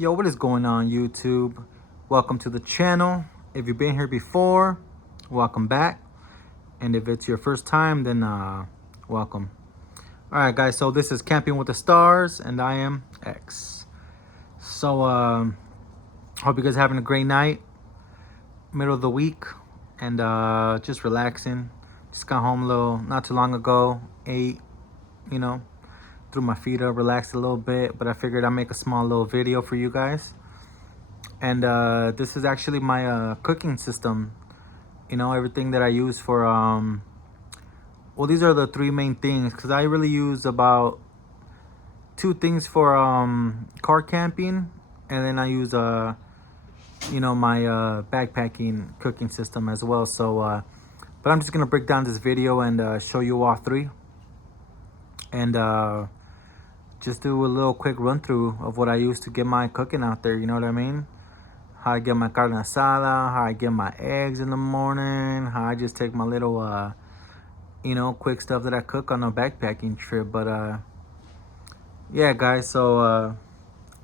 Yo, what is going on, YouTube? Welcome to the channel. If you've been here before, welcome back. And if it's your first time, then welcome. All right, guys, so this is Camping with the Stars, and I am X. So hope you guys are having a great night, middle of the week, and just relaxing. Just got home a little not too long ago, ate, threw my feet up, relaxed a little bit, but I figured I'd make a small little video for you guys. And this is actually my cooking system. Everything that I use for well, these are the three main things, because I really use about two things for car camping, and then I use my backpacking cooking system as well. So but I'm just gonna break down this video and show you all three, and just do a little quick run through of what I use to get my cooking out there. You know what I mean? How I get my carne asada, how I get my eggs in the morning, how I just take my little quick stuff that I cook on a backpacking trip. But yeah, guys, so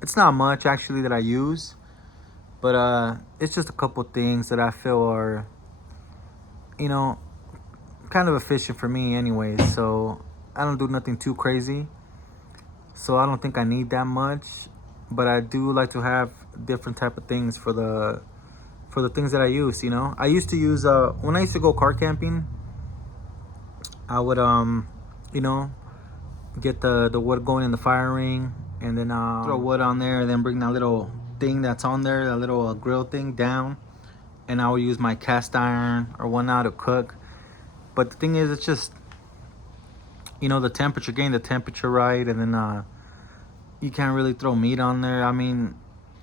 it's not much actually that I use, but it's just a couple things that I feel are kind of efficient for me anyways. So I don't do nothing too crazy, so I don't think I need that much, but I do like to have different type of things for the things that I use. I used to use when I used to go car camping, I would get the wood going in the fire ring, and then throw wood on there, and then bring that little thing that's on there, that little grill thing down, and I would use my cast iron or whatnot to cook. But the thing is, it's just the temperature, getting the temperature right, and then you can't really throw meat on there. I mean,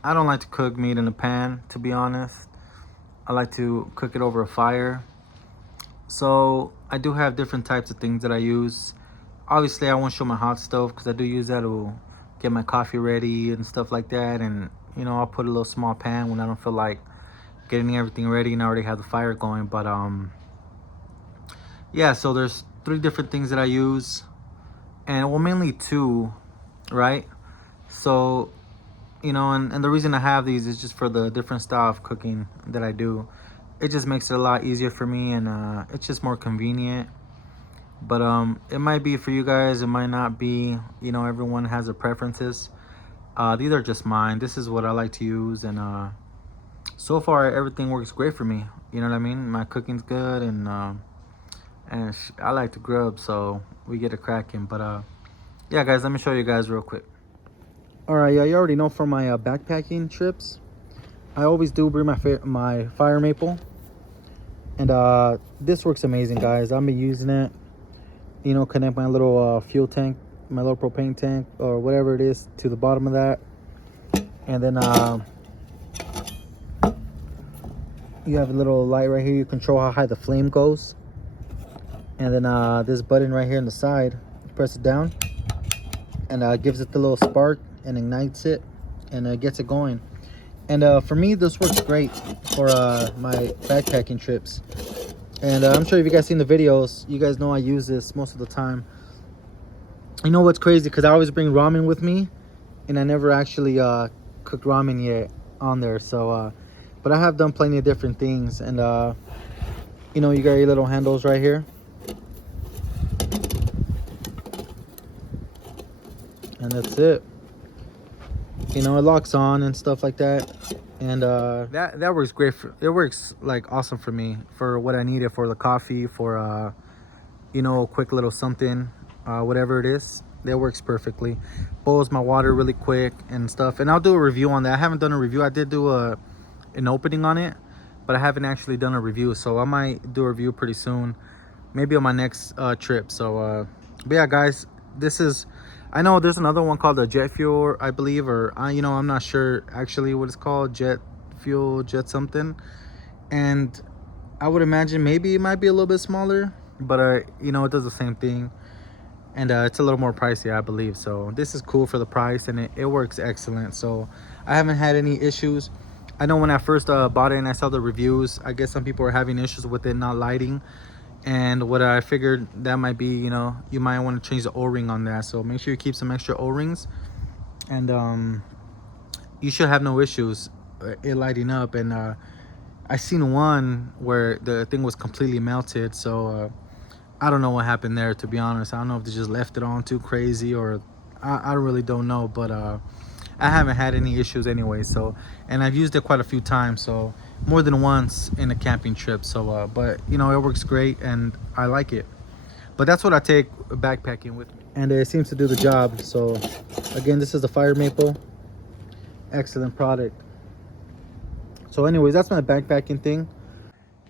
I don't like to cook meat in a pan, to be honest. I like to cook it over a fire. So I do have different types of things that I use. Obviously, I won't show my hot stove, because I do use that to get my coffee ready and stuff like that. And I'll put a little small pan when I don't feel like getting everything ready and I already have the fire going. But yeah, so there's three different things that I use, and well, mainly two, right? So and the reason I have these is just for the different style of cooking that I do. It just makes it a lot easier for me, and it's just more convenient. But it might be for you guys, it might not be. Everyone has their preferences. These are just mine. This is what I like to use, and so far everything works great for me. You know what I mean? My cooking's good, and I like to grub, so we get it cracking. But yeah, guys, let me show you guys real quick. All right, yeah, you already know from my backpacking trips, I always do bring my fire maple, and this works amazing, guys. I've been using it. Connect my little fuel tank, my little propane tank, or whatever it is, to the bottom of that, and then you have a little light right here. You control how high the flame goes, and then this button right here on the side, you press it down, and gives it the little spark and ignites it, and gets it going. And for me, this works great for my backpacking trips. And I'm sure if you guys seen the videos, you guys know I use this most of the time. You know what's crazy? Because I always bring ramen with me, and I never actually cooked ramen yet on there. So, but I have done plenty of different things. And you got your little handles right here, and that's it. It locks on and stuff like that, and that works great. It works like awesome for me, for what I need it for, the coffee, for a quick little something, whatever it is. That works perfectly. Boils my water really quick and stuff. And I'll do a review on that. I haven't done a review. I did do an opening on it, but I haven't actually done a review, so I might do a review pretty soon, maybe on my next trip. So but yeah, guys, this is, I know there's another one called the jet fuel, I believe, or I'm not sure actually what it's called, jet fuel, jet something. And I would imagine maybe it might be a little bit smaller, but it does the same thing, and it's a little more pricey, I believe. So this is cool for the price, and it works excellent. So I haven't had any issues. I know when I first bought it and I saw the reviews, I guess some people are having issues with it not lighting. And what I figured that might be, you might want to change the O-ring on that. So make sure you keep some extra O-rings. And you should have no issues it lighting up. And I seen one where the thing was completely melted, so I don't know what happened there, to be honest. I don't know if they just left it on too crazy, or I really don't know. But I haven't had any issues anyway. So, and I've used it quite a few times, so more than once in a camping trip. So but you know, it works great and I like it. But that's what I take backpacking with me, and it seems to do the job. So again, this is the fire maple, excellent product. So anyways, that's my backpacking thing.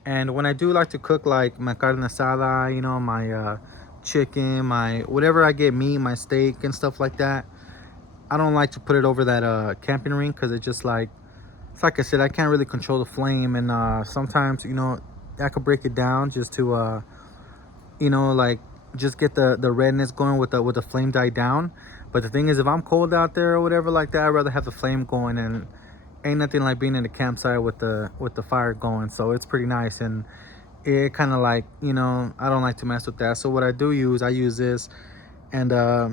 And when I do like to cook, like my carne asada, you know, my chicken, my whatever I get, meat, my steak and stuff like that, I don't like to put it over that camping ring, because it just like, it's like I said, I can't really control the flame. And sometimes, you know, I could break it down just to you know, like just get the redness going with the flame die down. But the thing is, if I'm cold out there or whatever like that, I'd rather have the flame going, and ain't nothing like being in a campsite with the fire going. So it's pretty nice, and it kind of like, you know, I don't like to mess with that. So what I do use, I use this, and I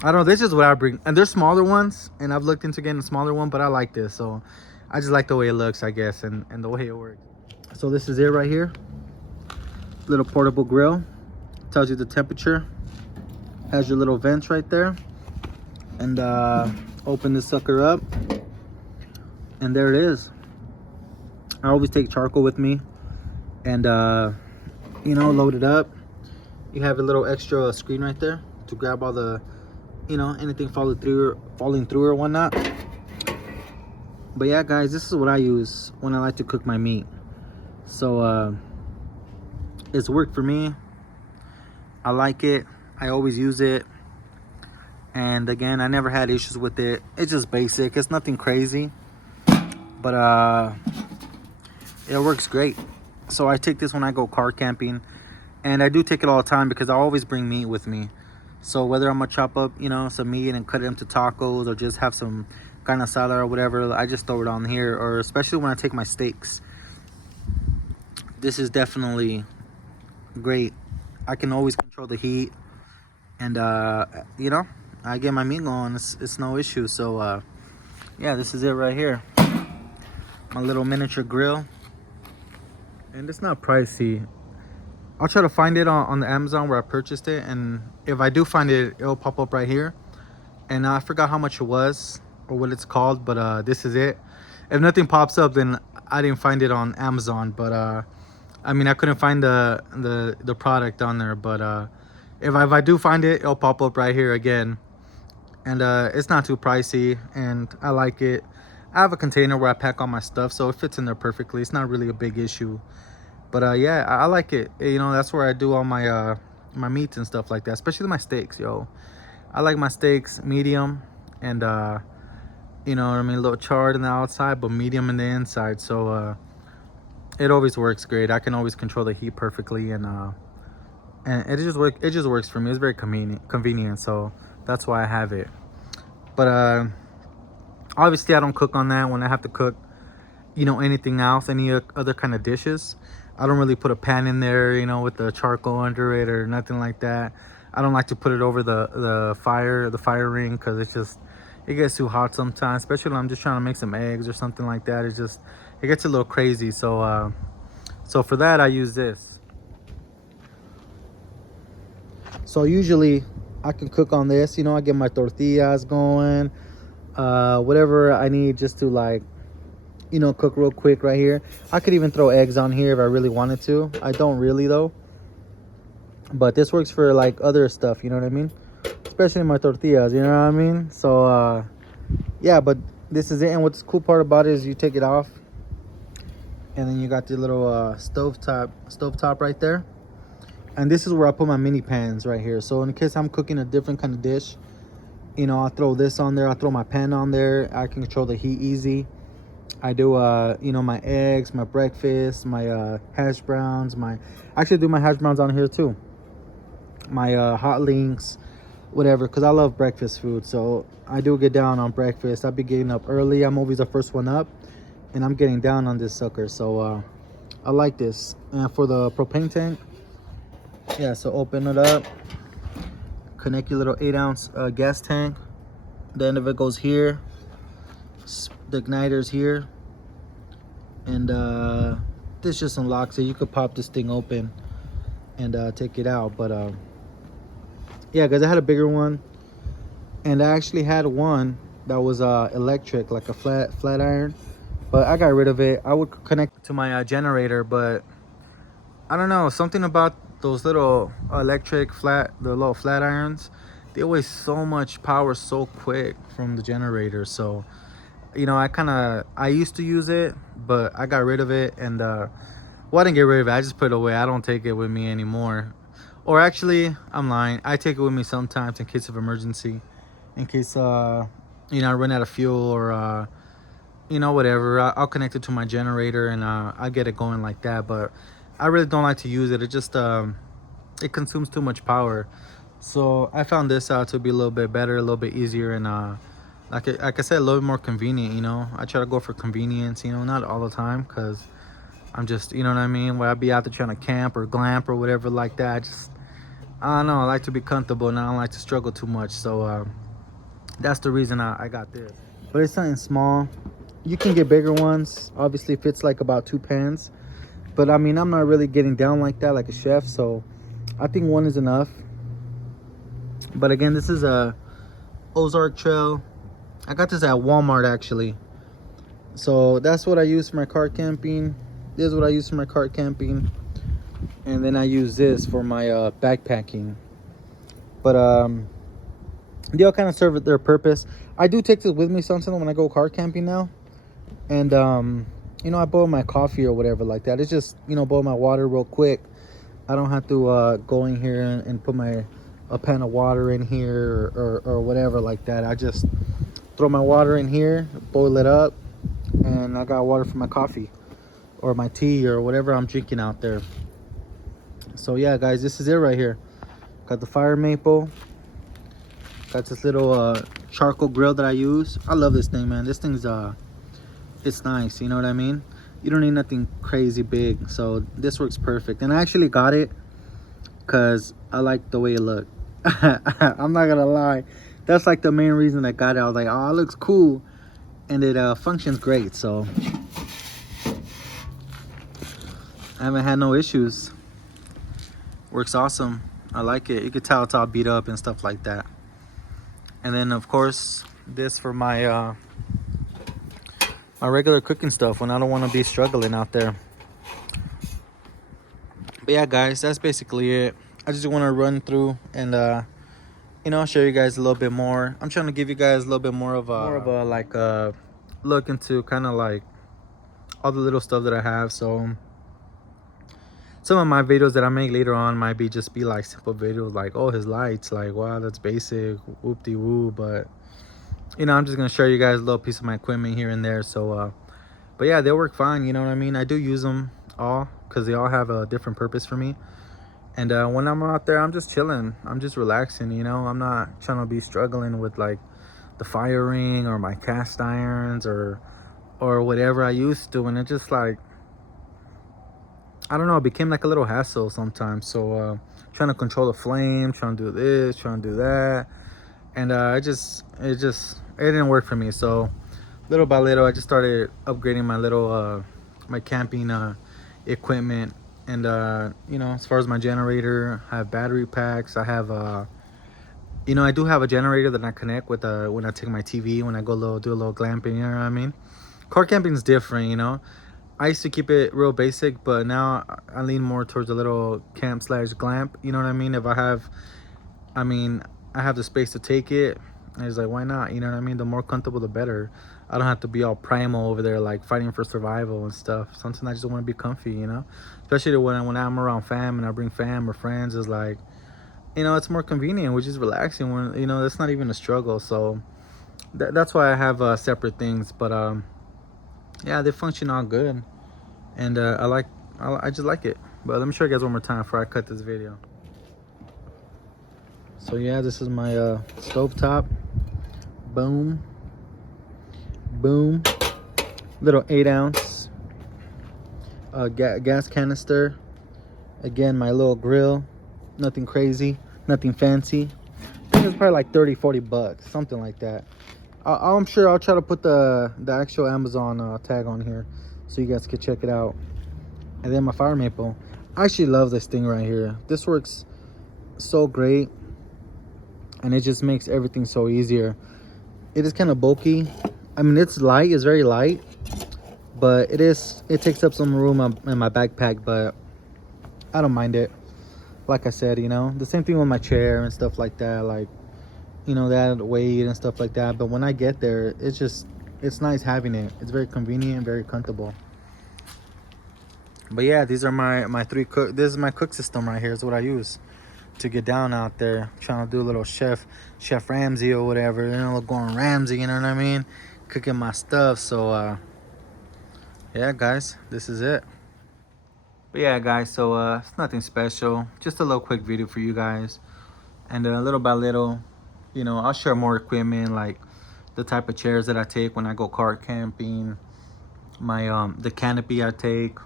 don't know, this is what I bring. And there's smaller ones, and I've looked into getting a smaller one, but I like this. So I just like the way it looks, I guess, and the way it works. So this is it right here. Little portable grill, tells you the temperature, has your little vents right there, and open this sucker up, and there it is. I always take charcoal with me, and you know, load it up. You have a little extra screen right there to grab all the, you know, anything falling through or whatnot. But yeah, guys, this is what I use when I like to cook my meat. So it's worked for me. I like it. I always use it. And again, I never had issues with it. It's just basic. It's nothing crazy. But it works great. So I take this when I go car camping. And I do take it all the time, because I always bring meat with me. So whether I'm gonna chop up, you know, some meat and cut it into tacos, or just have some carne asada or whatever, I just throw it on here. Or especially when I take my steaks. This is definitely great. I can always control the heat, and you know, I get my meat going. It's no issue. So yeah, this is it right here, my little miniature grill. And it's not pricey. I'll try to find it on the Amazon where I purchased it, and if I do find it, it'll pop up right here. And I forgot how much it was or what it's called, but this is it. If nothing pops up, then I didn't find it on Amazon. But I mean, I couldn't find the product on there. But if I do find it, it'll pop up right here again. And it's not too pricey, and I like it. I have a container where I pack all my stuff, so it fits in there perfectly. It's not really a big issue. But yeah, I like it. You know, that's where I do all my my meats and stuff like that, especially my steaks, yo. I like my steaks medium, and you know what I mean, a little charred on the outside, but medium in the inside. So it always works great. I can always control the heat perfectly, and it just works for me. It's very convenient. So that's why I have it. But obviously I don't cook on that. When I have to cook, you know, anything else, any other kind of dishes, I don't really put a pan in there, you know, with the charcoal under it or nothing like that. I don't like to put it over the fire ring, because it gets too hot sometimes, especially when I'm just trying to make some eggs or something like that. It gets a little crazy. So so for that, I use this. So usually I can cook on this, you know. I get my tortillas going, whatever I need, just to, like, you know, cook real quick right here. I could even throw eggs on here if I really wanted to. I don't really though, but this works for like other stuff, you know what I mean, especially my tortillas, you know what I mean. So yeah, but this is it. And what's the cool part about it is you take it off, and then you got the little stove top right there. And this is where I put my mini pans right here. So in case I'm cooking a different kind of dish, you know, I'll throw this on there. I'll throw my pan on there. I can control the heat easy. I do you know, my eggs, my breakfast, my hash browns, I actually do my hash browns on here too, my hot links, whatever, because I love breakfast food. So I do get down on breakfast. I'll be getting up early. I'm always the first one up, and I'm getting down on this sucker. So I like this. And for the propane tank, yeah, so open it up, connect your little 8-ounce gas tank. The end of it goes here. The igniter's here, and this just unlocks it. You could pop this thing open and take it out. But yeah, guys, I had a bigger one, and I actually had one that was electric, like a flat iron, but I got rid of it. I would connect it to my generator, but I don't know, something about those little electric the little flat irons, they waste so much power so quick from the generator. So you know, I used to use it, but I got rid of it. And well, I didn't get rid of it, I just put it away. I don't take it with me anymore. Or actually, I'm lying, I take it with me sometimes in case of emergency, in case you know, I run out of fuel, or you know, whatever. I'll connect it to my generator, and I'll get it going like that. But I really don't like to use it. It just it consumes too much power. So I found this out to be a little bit better, a little bit easier, and like I said, a little bit more convenient. You know, I try to go for convenience, you know, not all the time, because I'm just, you know what I mean, where I'll be out there trying to camp or glamp or whatever like that. I don't know, I like to be comfortable, and I don't like to struggle too much. So that's the reason I got this. But it's something small. You can get bigger ones. Obviously it fits like about 2 pans, but I mean, I'm not really getting down like that like a chef, so I think one is enough. But again, this is a Ozark Trail. I got this at Walmart actually. So that's what I use for my car camping. This is what I use for my car camping, and then I use this for my backpacking. But they all kind of serve their purpose. I do take this with me sometimes when I go car camping now, and you know, I boil my coffee or whatever like that. It's just, you know, boil my water real quick. I don't have to go in here and put a pan of water in here, or whatever like that. I just throw my water in here, boil it up, and I got water for my coffee or my tea or whatever I'm drinking out there. So yeah, guys, this is it right here. Got the fire maple, got this little charcoal grill that I use. I love this thing, man. This thing's it's nice, you know what I mean? You don't need nothing crazy big, so this works perfect. And I actually got it because I like the way it looked. I'm not gonna lie, that's like the main reason I got it. I was like, oh, it looks cool, and it functions great. So I haven't had no issues. Works awesome. I like it. You could tell it's all beat up and stuff like that. And then of course this for my my regular cooking stuff when I don't want to be struggling out there. But yeah, guys, that's basically it. I just want to run through and you know, show you guys a little bit more. I'm trying to give you guys a little bit more of a like look into kind of like all the little stuff that I have. So some of my videos that I make later on might be like simple videos, like, oh, his lights, like, wow, that's basic, whoop-de-woo. But you know, I'm just gonna show you guys a little piece of my equipment here and there. So but yeah, they work fine, you know what I mean? I do use them all because they all have a different purpose for me. And when I'm out there, I'm just chilling, I'm just relaxing, you know. I'm not trying to be struggling with like the firing or my cast irons or whatever I used to. And it just like, I don't know, it became like a little hassle sometimes. So trying to control the flame, trying to do this, trying to do that, and it didn't work for me. So little by little, I just started upgrading my little my camping equipment. And you know, as far as my generator, I have battery packs. I have you know, I do have a generator that I connect with when I take my TV, when I go do a little glamping, you know what I mean? Car camping is different, you know. I used to keep it real basic, but now I lean more towards a little camp / glamp, you know what I mean? If I have the space to take it, and it's like, why not? You know what I mean? The more comfortable, the better. I don't have to be all primal over there, like fighting for survival and stuff. Sometimes I just want to be comfy, you know? Especially when I'm around fam and I bring fam or friends, it's like, you know, it's more convenient, which is relaxing when, you know, that's not even a struggle. So that's why I have separate things. But yeah, they function all good. And I just like it. But let me show you guys one more time before I cut this video. So yeah, this is my stovetop. Boom. Boom. Little 8-ounce gas canister. Again, my little grill. Nothing crazy, nothing fancy. I think it's probably like 30-40 bucks, something like that. I'm sure I'll try to put the actual Amazon tag on here so you guys can check it out. And then my fire maple, I actually love this thing right here. This works so great, and it just makes everything so easier. It is kind of bulky. I mean, it's light, it's very light, but it takes up some room in my backpack, but I don't mind it. Like I said, you know, the same thing with my chair and stuff like that, like, you know, that weight and stuff like that. But when I get there, it's nice having it. It's very convenient, very comfortable. But yeah, these are my three cook. This is my cook system right here. Is what I use to get down out there, trying to do a little chef Ramsay or whatever, you know, going Ramsay, you know what I mean, cooking my stuff. So yeah guys, this is it. But yeah guys, so it's nothing special, just a little quick video for you guys. And little by little, you know, I'll share more equipment, like the type of chairs that I take when I go car camping, my the canopy I take,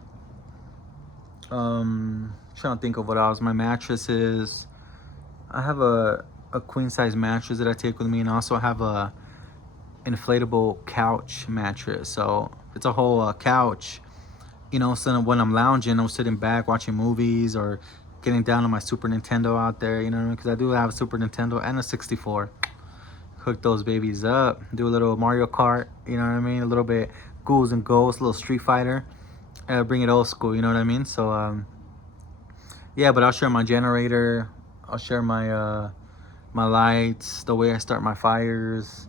trying to think of what else, my mattresses. I have a queen size mattress that I take with me, and also I have a inflatable couch mattress. So it's a whole couch, you know, so when I'm lounging, I'm sitting back watching movies or getting down on my Super Nintendo out there, you know what I mean? Because I do have a Super Nintendo and a 64. Hook those babies up, do a little Mario Kart, you know what I mean? A little bit Ghouls and Ghosts, a little Street Fighter. Bring it old school, you know what I mean? So yeah, but I'll share my generator, I'll share my my lights, the way I start my fires,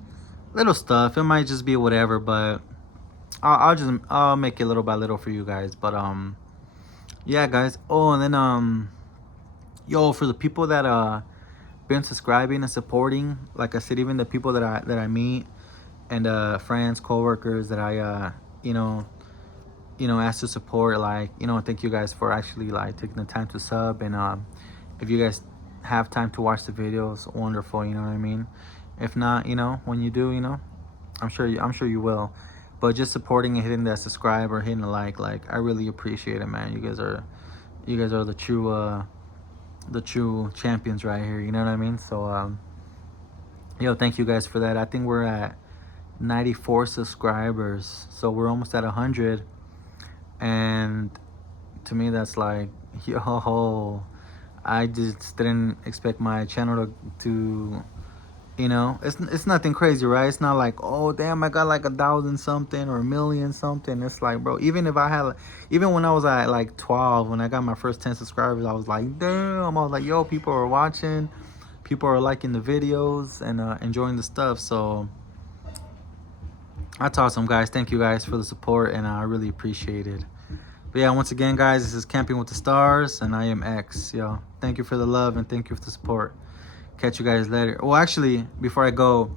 little stuff. It might just be whatever, but I'll make it little by little for you guys. But yeah guys. Oh, and then yo, for the people that been subscribing and supporting, like I said, even the people that I meet, and friends, co-workers that I you know, ask to support, like, you know, thank you guys for actually like taking the time to sub. And if you guys have time to watch the videos, wonderful, you know what I mean? If not, you know, when you do, you know, I'm sure you will. But just supporting and hitting that subscribe or hitting the like I really appreciate it, man. You guys are the true champions right here, you know what I mean? So yo, thank you guys for that. I think we're at 94 subscribers, so we're almost at 100. And to me, that's like, yo, I just didn't expect my channel to you know, it's nothing crazy, right? It's not like, oh damn, I got like 1,000 something or 1,000,000 something. It's like, bro, even when I was at like 12, when I got my first 10 subscribers, I was like, damn. I was like, yo, people are watching, people are liking the videos and enjoying the stuff. So that's awesome, guys. Thank you guys for the support, and I really appreciate it. But yeah, once again, guys, this is Camping with the Stars, and I am X. Yo, thank you for the love and thank you for the support. Catch you guys later. Well, actually, before I go,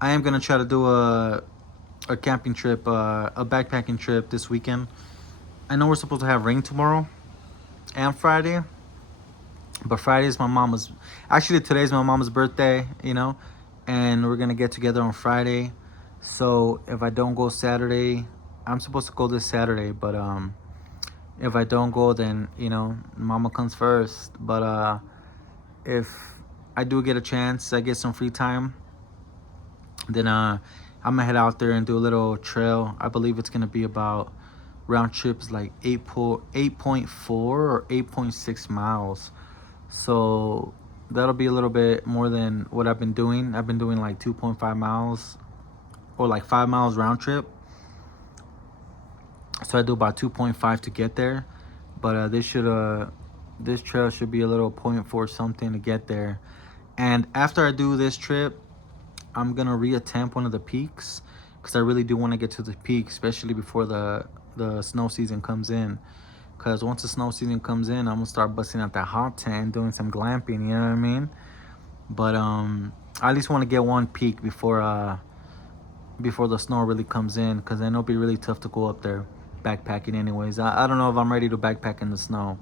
I am gonna try to do a camping trip, a backpacking trip this weekend. I know we're supposed to have rain tomorrow and Friday, but Friday is today's my mama's birthday, you know, and we're gonna get together on Friday. So if I don't go Saturday, I'm supposed to go this Saturday, but if I don't go, then, you know, mama comes first. But if I do get a chance, I get some free time, then I'm gonna head out there and do a little trail. I believe it's gonna be about, round trip is like 8.4 or 8.6 miles. So that'll be a little bit more than what I've been doing. I've been doing like 2.5 miles or like 5 miles round trip. So I do about 2.5 to get there. But this trail should be a little 0.4 something to get there. And after I do this trip, I'm gonna reattempt one of the peaks, because I really do want to get to the peak, especially before the snow season comes in. Because once the snow season comes in, I'm gonna start busting out that hot tent, doing some glamping, you know what I mean? But I at least want to get one peak before the snow really comes in, because I know it'll be really tough to go up there backpacking anyways. I don't know if I'm ready to backpack in the snow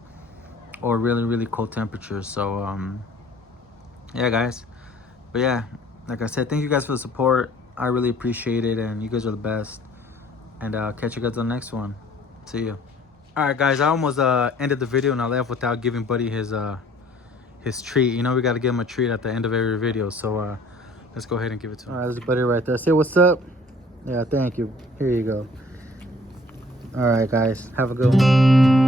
or really, really cold temperatures. So yeah guys, but yeah, like I said, thank you guys for the support. I really appreciate it, and you guys are the best. And catch you guys on the next one. See you. All right guys, I almost ended the video and I left without giving Buddy his treat. You know, we got to give him a treat at the end of every video. So Let's go ahead and give it to him. All right, there's a buddy right there. Say what's up. Yeah, thank you. Here you go. All right, guys. Have a good one.